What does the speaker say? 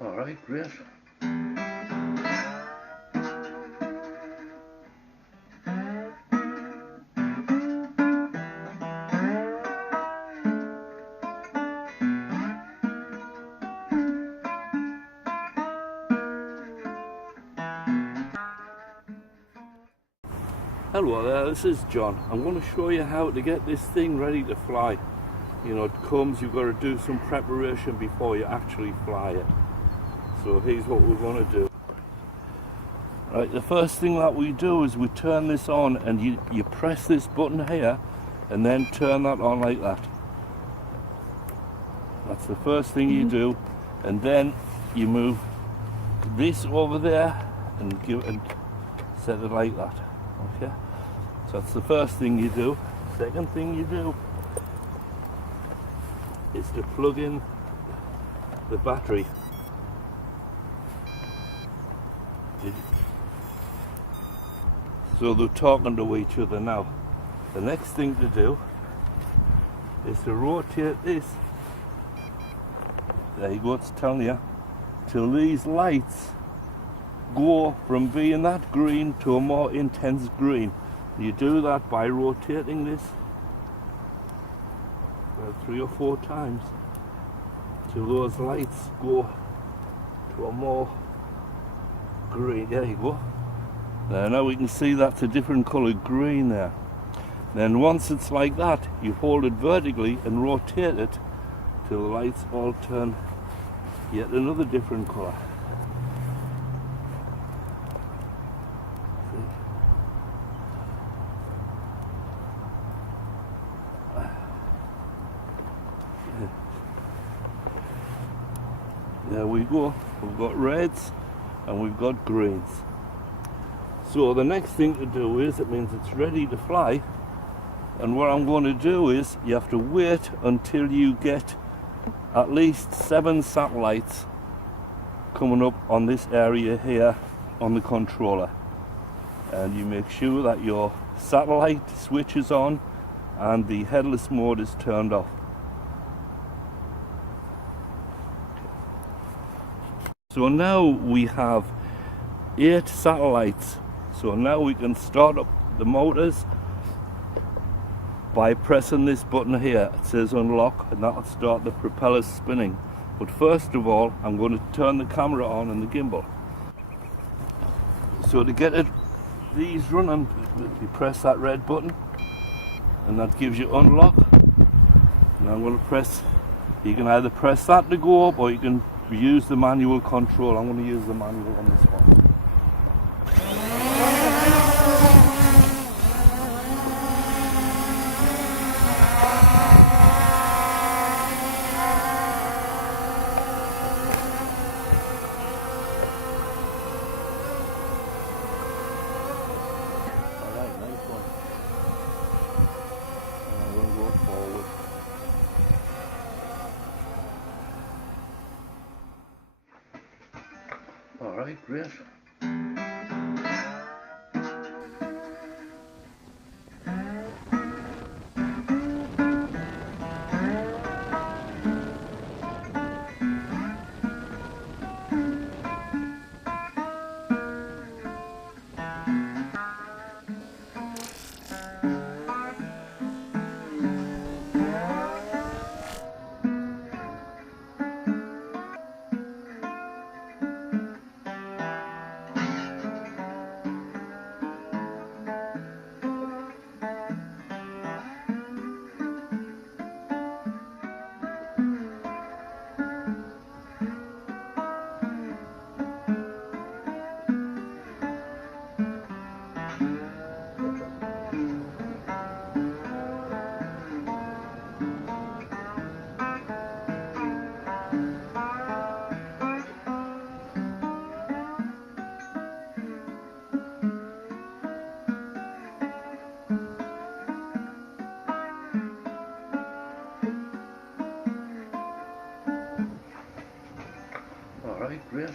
Alright, great. Hello there, this is John. I'm going to show you how to get this thing ready to fly. You know, it comes, you've got to do some preparation before you actually fly it. So here's what we're going to do. Right, the first thing that we do is we turn this on, and you press this button here and then turn that on like that. That's the first thing you do, and then you move this over there and set it like that. Okay, so that's the first thing you do. Second thing you do is to plug in the battery. So they're talking to each other now. The next thing to do is to rotate this. There you go, it's telling you, till these lights go from being that green to a more intense green. You do that by rotating this 3 or 4 times till those lights go to a more green. There you go. Now we can see that's a different coloured green there. Then once it's like that, you hold it vertically and rotate it till the lights all turn yet another different colour. There we go, we've got reds and we've got greens. So the next thing to do is, it means it's ready to fly, and what I'm going to do is, you have to wait until you get at least 7 satellites coming up on this area here on the controller, and you make sure that your satellite switch is on and the headless mode is turned off. So now we have 8 satellites. So now we can start up the motors by pressing this button here. It says unlock, and that will start the propellers spinning. But first of all, I'm going to turn the camera on and the gimbal. So to get these running, you press that red button and that gives you unlock. And I'm going to press, you can either press that to go up or you can use the manual control. I'm going to use the manual on this one. Alright, nice one. And I'm going to go forward. Alright, great. Alright, great.